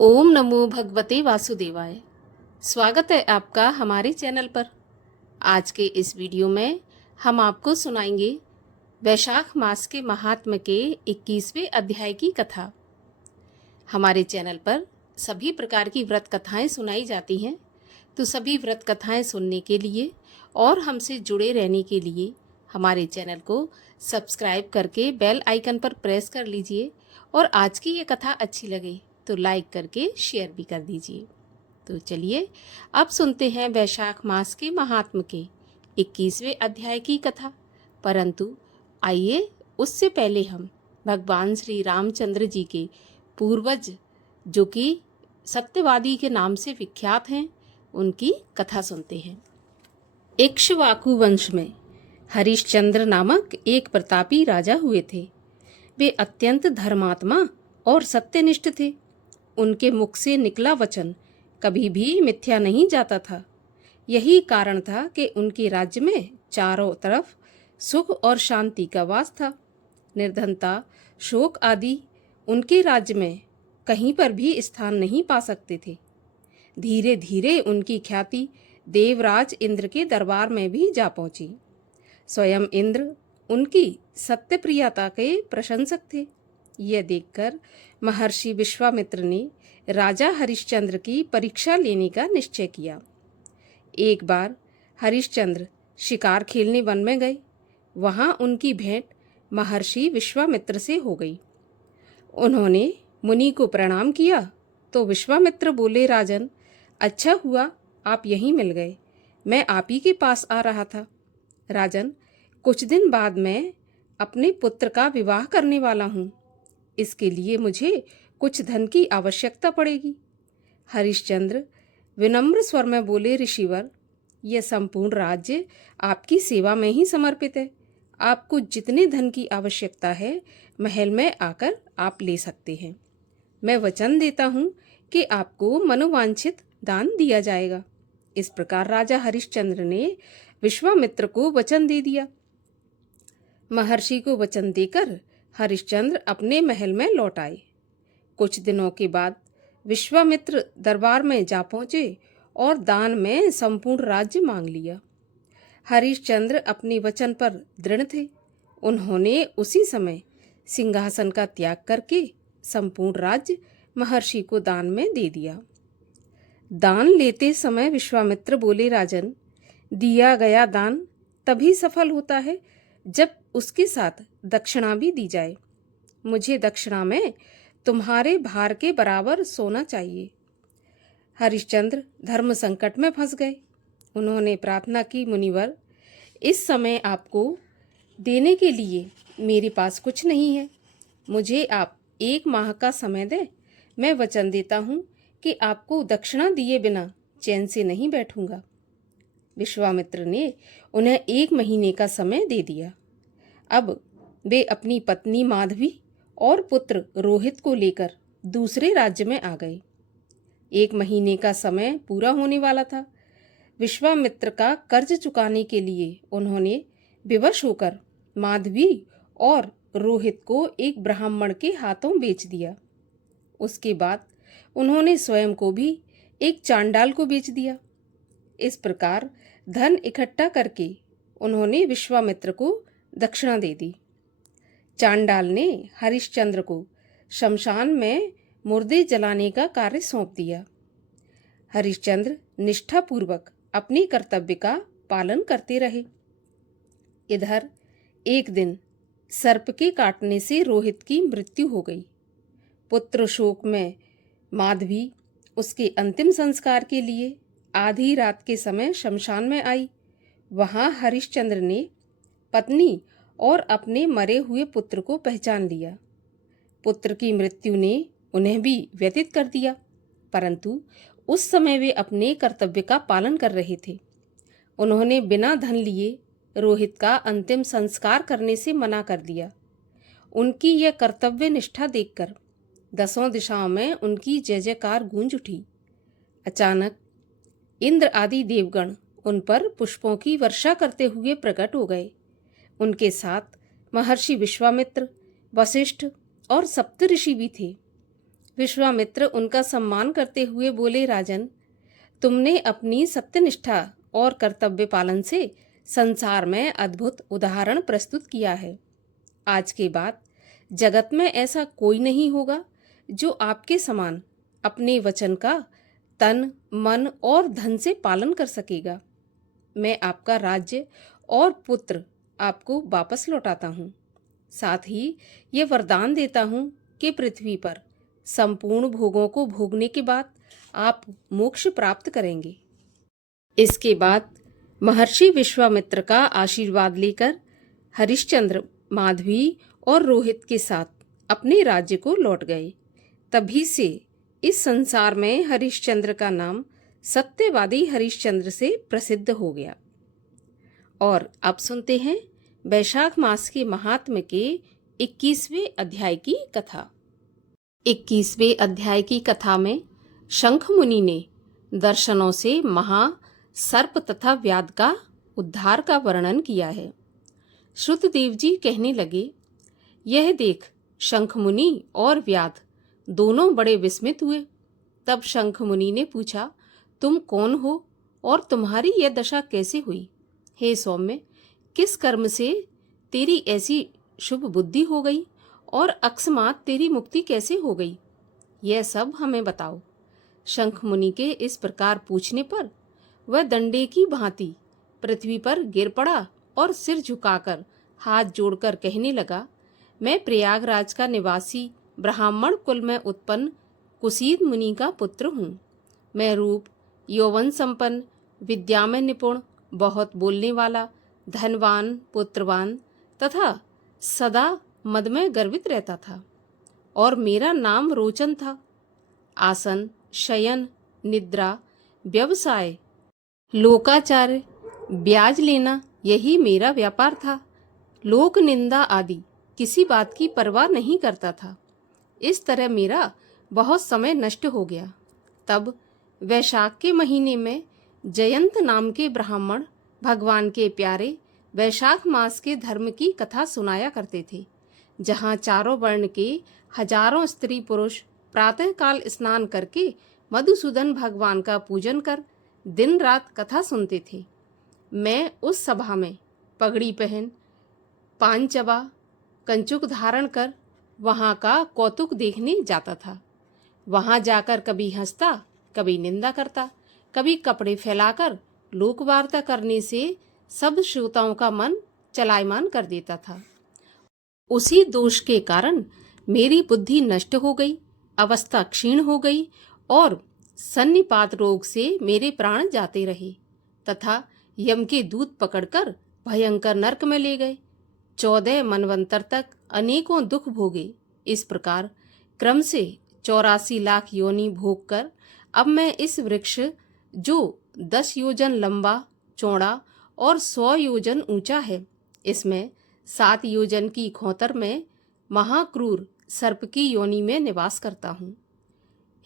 ओम नमो भगवते वासुदेवाय। स्वागत है आपका हमारे चैनल पर। आज के इस वीडियो में हम आपको सुनाएंगे वैशाख मास के महात्म्य के 21वें अध्याय की कथा। हमारे चैनल पर सभी प्रकार की व्रत कथाएं सुनाई जाती हैं, तो सभी व्रत कथाएं सुनने के लिए और हमसे जुड़े रहने के लिए हमारे चैनल को सब्सक्राइब करके बेल आइकन पर प्रेस कर लीजिए और आज की ये कथा अच्छी लगे तो लाइक करके शेयर भी कर दीजिए। तो चलिए अब सुनते हैं वैशाख मास के महात्म्य के 21वें अध्याय की कथा। परंतु आइए उससे पहले हम भगवान श्री रामचंद्र जी के पूर्वज, जो कि सत्यवादी के नाम से विख्यात हैं, उनकी कथा सुनते हैं। इक्ष्वाकु वंश में हरिश्चंद्र नामक एक प्रतापी राजा हुए थे। वे अत्यंत धर्मात्मा और सत्यनिष्ठ थे। उनके मुख से निकला वचन कभी भी मिथ्या नहीं जाता था। यही कारण था कि उनके राज्य में चारों तरफ सुख और शांति का वास था। निर्धनता, शोक आदि उनके राज्य में कहीं पर भी स्थान नहीं पा सकते थे। धीरे धीरे उनकी ख्याति देवराज इंद्र के दरबार में भी जा पहुंची। स्वयं इंद्र उनकी सत्यप्रियता के प्रशंसक थे। यह देखकर महर्षि विश्वामित्र ने राजा हरिश्चंद्र की परीक्षा लेने का निश्चय किया। एक बार हरिश्चंद्र शिकार खेलने वन में गए। वहां उनकी भेंट महर्षि विश्वामित्र से हो गई। उन्होंने मुनि को प्रणाम किया तो विश्वामित्र बोले, राजन, अच्छा हुआ आप यहीं मिल गए। मैं आप ही के पास आ रहा था। राजन, कुछ दिन बाद मैं अपने पुत्र का विवाह करने वाला हूँ। इसके लिए मुझे कुछ धन की आवश्यकता पड़ेगी। हरिश्चंद्र विनम्र स्वर में बोले, ऋषिवर, यह संपूर्ण राज्य आपकी सेवा में ही समर्पित है। आपको जितने धन की आवश्यकता है महल में आकर आप ले सकते हैं। मैं वचन देता हूँ कि आपको मनोवांछित दान दिया जाएगा। इस प्रकार राजा हरिश्चंद्र ने विश्वामित्र को वचन दे दिया। महर्षि को वचन देकर हरिश्चंद्र अपने महल में लौट आए। कुछ दिनों के बाद विश्वामित्र दरबार में जा पहुंचे और दान में संपूर्ण राज्य मांग लिया। हरिश्चंद्र अपने वचन पर दृढ़ थे। उन्होंने उसी समय सिंहासन का त्याग करके संपूर्ण राज्य महर्षि को दान में दे दिया। दान लेते समय विश्वामित्र बोले, राजन, दिया गया दान तभी सफल होता है जब उसके साथ दक्षिणा भी दी जाए। मुझे दक्षिणा में तुम्हारे भार के बराबर सोना चाहिए। हरिश्चंद्र धर्म संकट में फंस गए। उन्होंने प्रार्थना की, मुनिवर, इस समय आपको देने के लिए मेरे पास कुछ नहीं है। मुझे आप 1 माह का समय दें। मैं वचन देता हूँ कि आपको दक्षिणा दिए बिना चैन से नहीं बैठूंगा। विश्वामित्र ने उन्हें 1 महीने का समय दे दिया। अब वे अपनी पत्नी माधवी और पुत्र रोहित को लेकर दूसरे राज्य में आ गए। 1 महीने का समय पूरा होने वाला था। विश्वामित्र का कर्ज चुकाने के लिए उन्होंने विवश होकर माधवी और रोहित को एक ब्राह्मण के हाथों बेच दिया। उसके बाद उन्होंने स्वयं को भी एक चांडाल को बेच दिया। इस प्रकार धन इकट्ठा करके उन्होंने विश्वामित्र को दक्षिणा दे दी। चांडाल ने हरिश्चंद्र को शमशान में मुर्दे जलाने का कार्य सौंप दिया। हरिश्चंद्र निष्ठापूर्वक अपने कर्तव्य का पालन करते रहे। इधर एक दिन सर्प के काटने से रोहित की मृत्यु हो गई। पुत्र शोक में माधवी उसके अंतिम संस्कार के लिए आधी रात के समय शमशान में आई। वहां हरिश्चंद्र ने पत्नी और अपने मरे हुए पुत्र को पहचान लिया। पुत्र की मृत्यु ने उन्हें भी व्यतीत कर दिया, परंतु उस समय वे अपने कर्तव्य का पालन कर रहे थे। उन्होंने बिना धन लिए रोहित का अंतिम संस्कार करने से मना कर दिया। उनकी यह कर्तव्य निष्ठा देखकर 10 दिशाओं में उनकी जय जयकार गूंज उठी। अचानक इंद्र आदि देवगण उन पर पुष्पों की वर्षा करते हुए प्रकट हो गए। उनके साथ महर्षि विश्वामित्र, वशिष्ठ और सप्तऋषि भी थे। विश्वामित्र उनका सम्मान करते हुए बोले, राजन, तुमने अपनी सत्यनिष्ठा और कर्तव्य पालन से संसार में अद्भुत उदाहरण प्रस्तुत किया है। आज के बाद जगत में ऐसा कोई नहीं होगा जो आपके समान अपने वचन का तन, मन और धन से पालन कर सकेगा। मैं आपका राज्य और पुत्र आपको वापस लौटाता हूँ। साथ ही ये वरदान देता हूँ कि पृथ्वी पर संपूर्ण भोगों को भोगने के बाद आप मोक्ष प्राप्त करेंगे। इसके बाद महर्षि विश्वामित्र का आशीर्वाद लेकर हरिश्चंद्र माधवी और रोहित के साथ अपने राज्य को लौट गए। तभी से इस संसार में हरिश्चंद्र का नाम सत्यवादी हरिश्चंद्र से प्रसिद्ध हो गया। और अब सुनते हैं वैशाख मास के महात्म्य के 21वें अध्याय की कथा। 21वें अध्याय की कथा में शंख मुनि ने दर्शनों से महा सर्प तथा व्याध का उद्धार का वर्णन किया है। श्रुतदेव जी कहने लगे, यह देख शंख मुनि और व्याध दोनों बड़े विस्मित हुए। तब शंख मुनि ने पूछा, तुम कौन हो और तुम्हारी यह दशा कैसे हुई? हे सौम्य, किस कर्म से तेरी ऐसी शुभ बुद्धि हो गई और अकस्मात तेरी मुक्ति कैसे हो गई? यह सब हमें बताओ। शंख मुनि के इस प्रकार पूछने पर वह दंडे की भांति पृथ्वी पर गिर पड़ा और सिर झुकाकर हाथ जोड़कर कहने लगा, मैं प्रयागराज का निवासी ब्राह्मण कुल में उत्पन्न कुसीद मुनि का पुत्र हूँ। मैं रूप, यौवन संपन्न, विद्या में निपुण, बहुत बोलने वाला, धनवान, पुत्रवान तथा सदा मद में गर्वित रहता था। और मेरा नाम रोचन था। आसन, शयन, निद्रा, व्यवसाय, लोकाचार्य, ब्याज लेना, यही मेरा व्यापार था। लोक निंदा आदि किसी बात की परवाह नहीं करता था। इस तरह मेरा बहुत समय नष्ट हो गया। तब वैशाख के महीने में जयंत नाम के ब्राह्मण भगवान के प्यारे वैशाख मास के धर्म की कथा सुनाया करते थे, जहाँ चारों वर्ण के हजारों स्त्री पुरुष प्रातःकाल स्नान करके मधुसूदन भगवान का पूजन कर दिन रात कथा सुनते थे। मैं उस सभा में पगड़ी पहन, पान चबा, कंचुक धारण कर वहाँ का कौतुक देखने जाता था। वहाँ जाकर कभी हंसता, कभी निंदा करता, कभी कपड़े फैलाकर लोक वार्ता करने से सब श्रोताओं का मन चलायमान कर देता था। उसी दोष के कारण मेरी बुद्धि नष्ट हो गई, अवस्था क्षीण हो गई और सन्निपात रोग से मेरे प्राण जाते रहे तथा यम के दूत पकड़कर भयंकर नरक में ले गए। 14 मनवंतर तक अनेकों दुख भोगे। इस प्रकार क्रम से 84 लाख योनि भोग कर अब मैं इस वृक्ष जो 10 योजन लंबा, चौड़ा और 100 योजन ऊंचा है, इसमें 7 योजन की खोतर में महाक्रूर सर्प की योनि में निवास करता हूँ।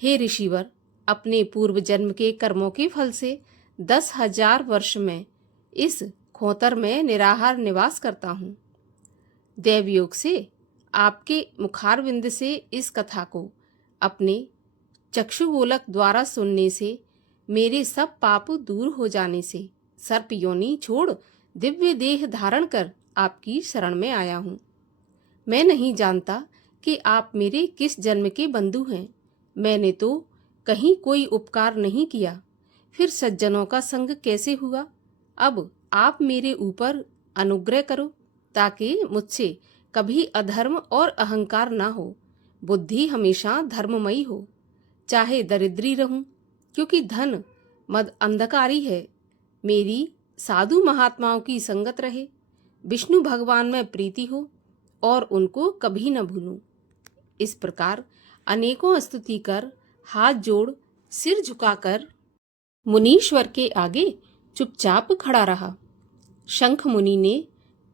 हे ऋषिवर, अपने पूर्व जन्म के कर्मों के फल से 10,000 वर्ष में इस खोतर में निराहार निवास करता हूँ। देवयोग से आपके मुखारविंद से इस कथा को अपने चक्षुगोलक द्वारा सुनने से मेरे सब पाप दूर हो जाने से सर्प योनि छोड़ दिव्य देह धारण कर आपकी शरण में आया हूँ। मैं नहीं जानता कि आप मेरे किस जन्म के बंधु हैं। मैंने तो कहीं कोई उपकार नहीं किया, फिर सज्जनों का संग कैसे हुआ? अब आप मेरे ऊपर अनुग्रह करो ताकि मुझसे कभी अधर्म और अहंकार ना हो। बुद्धि हमेशा धर्ममयी हो, चाहे दरिद्री रहूं, क्योंकि धन मद अंधकारी है। मेरी साधु महात्माओं की संगत रहे, विष्णु भगवान में प्रीति हो और उनको कभी न भूलूं। इस प्रकार अनेकों स्तुति कर, हाथ जोड़, सिर झुकाकर मुनीश्वर के आगे चुपचाप खड़ा रहा। शंख मुनि ने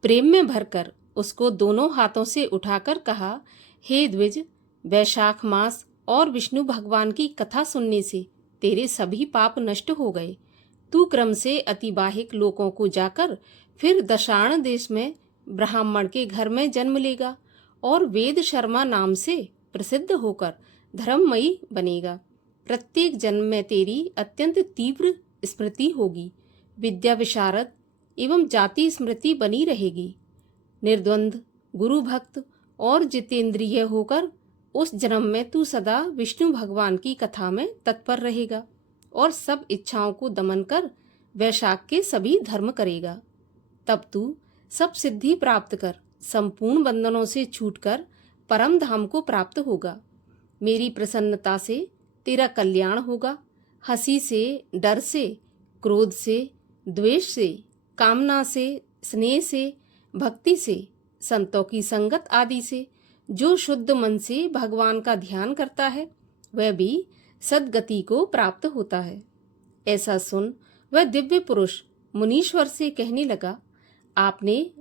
प्रेम में भरकर उसको दोनों हाथों से उठाकर कहा, हे द्विज, वैशाख मास और विष्णु भगवान की कथा सुनने से तेरे सभी पाप नष्ट हो गए। तू क्रम से अतिबाहिक लोकों को जाकर फिर दशाण देश में ब्राह्मण के घर में जन्म लेगा और वेद शर्मा नाम से प्रसिद्ध होकर धर्ममयी बनेगा। प्रत्येक जन्म में तेरी अत्यंत तीव्र स्मृति होगी। विद्या विशारद एवं जाति स्मृति बनी रहेगी। निर्द्वंद गुरु भक्त और जितेंद्रिय होकर उस जन्म में तू सदा विष्णु भगवान की कथा में तत्पर रहेगा और सब इच्छाओं को दमन कर वैशाख के सभी धर्म करेगा। तब तू सब सिद्धि प्राप्त कर संपूर्ण बंधनों से छूटकर परम धाम को प्राप्त होगा। मेरी प्रसन्नता से तेरा कल्याण होगा। हंसी से, डर से, क्रोध से, द्वेष से, कामना से, स्नेह से, भक्ति से, संतों की संगत आदि से जो शुद्ध मन से भगवान का ध्यान करता है वह भी सद्गति को प्राप्त होता है। ऐसा सुन वह दिव्य पुरुष मुनीश्वर से कहने लगा, आपने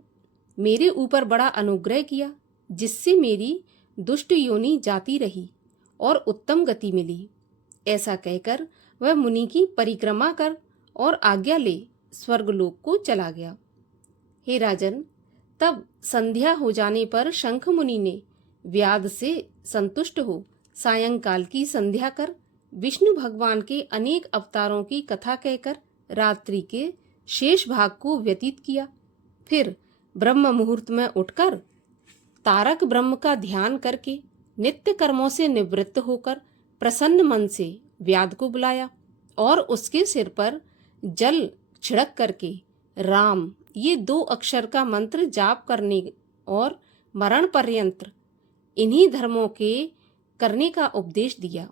मेरे ऊपर बड़ा अनुग्रह किया, जिससे मेरी दुष्ट योनि जाती रही और उत्तम गति मिली। ऐसा कहकर वह मुनि की परिक्रमा कर और आज्ञा ले स्वर्गलोक को चला गया। हे राजन, तब संध्या हो जाने पर शंख मुनि ने व्याध से संतुष्ट हो सायंकाल की संध्या कर विष्णु भगवान के अनेक अवतारों की कथा कहकर रात्रि के शेष भाग को व्यतीत किया। फिर ब्रह्म मुहूर्त में उठकर तारक ब्रह्म का ध्यान करके नित्य कर्मों से निवृत्त होकर प्रसन्न मन से व्याध को बुलाया और उसके सिर पर जल छिड़क करके राम ये 2 अक्षर का मंत्र जाप करने और मरण पर्यंत इन्हीं धर्मों के करने का उपदेश दिया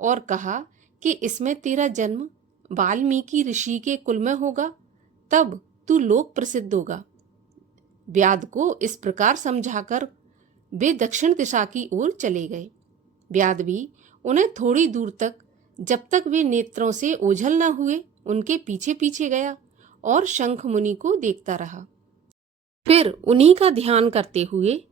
और कहा कि इसमें तेरा जन्म वाल्मीकि ऋषि के कुल में होगा, तब तू लोक प्रसिद्ध होगा। व्याध को इस प्रकार समझाकर वे दक्षिण दिशा की ओर चले गए। व्याध भी उन्हें थोड़ी दूर तक, जब तक वे नेत्रों से ओझल न हुए, उनके पीछे पीछे गया और शंख मुनि को देखता रहा। फिर उन्हीं का ध्यान करते हुए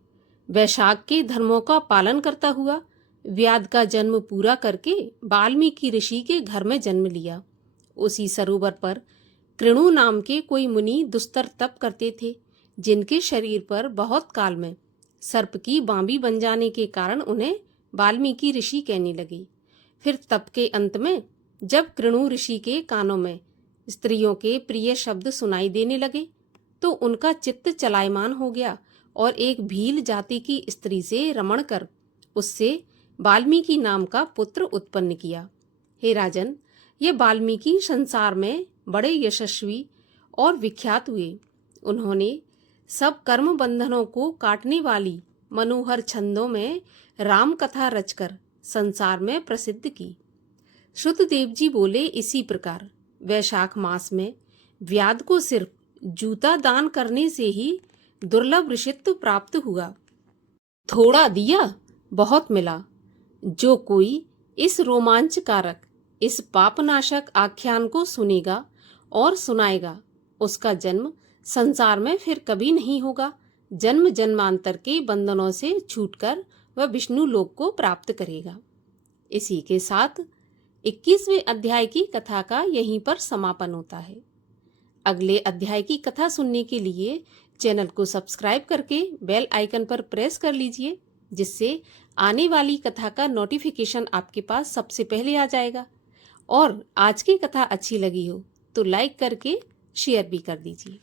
वैशाख के धर्मों का पालन करता हुआ व्याध का जन्म पूरा करके वाल्मीकि ऋषि के घर में जन्म लिया। उसी सरोवर पर कृणु नाम के कोई मुनि दुस्तर तप करते थे, जिनके शरीर पर बहुत काल में सर्प की बांबी बन जाने के कारण उन्हें वाल्मीकि ऋषि कहने लगे। फिर तप के अंत में जब कृणु ऋषि के कानों में स्त्रियों के प्रिय शब्द सुनाई देने लगे तो उनका चित्त चलायमान हो गया और एक भील जाति की स्त्री से रमण कर उससे वाल्मीकि नाम का पुत्र उत्पन्न किया। हे राजन, ये वाल्मीकि संसार में बड़े यशस्वी और विख्यात हुए। उन्होंने सब कर्म बंधनों को काटने वाली मनोहर छंदों में राम कथा रचकर संसार में प्रसिद्ध की। श्रुतदेव जी बोले, इसी प्रकार वैशाख मास में व्याध को सिर्फ जूता दान करने से ही दुर्लभ ऋषित्व प्राप्त हुआ। थोड़ा दिया बहुत मिला। जो कोई इस रोमांचकारक, इस पापनाशक आख्यान को सुनेगा और सुनाएगा, उसका जन्म संसार में फिर कभी नहीं होगा। जन्म जन्मांतर के बंधनों से छूटकर वह विष्णु लोक को प्राप्त करेगा। इसी के साथ 21वें अध्याय की कथा का यहीं पर समापन होता है। अगले अध्याय की कथा सुनने के लिए चैनल को सब्सक्राइब करके बेल आइकन पर प्रेस कर लीजिए, जिससे आने वाली कथा का नोटिफिकेशन आपके पास सबसे पहले आ जाएगा। और आज की कथा अच्छी लगी हो तो लाइक करके शेयर भी कर दीजिए।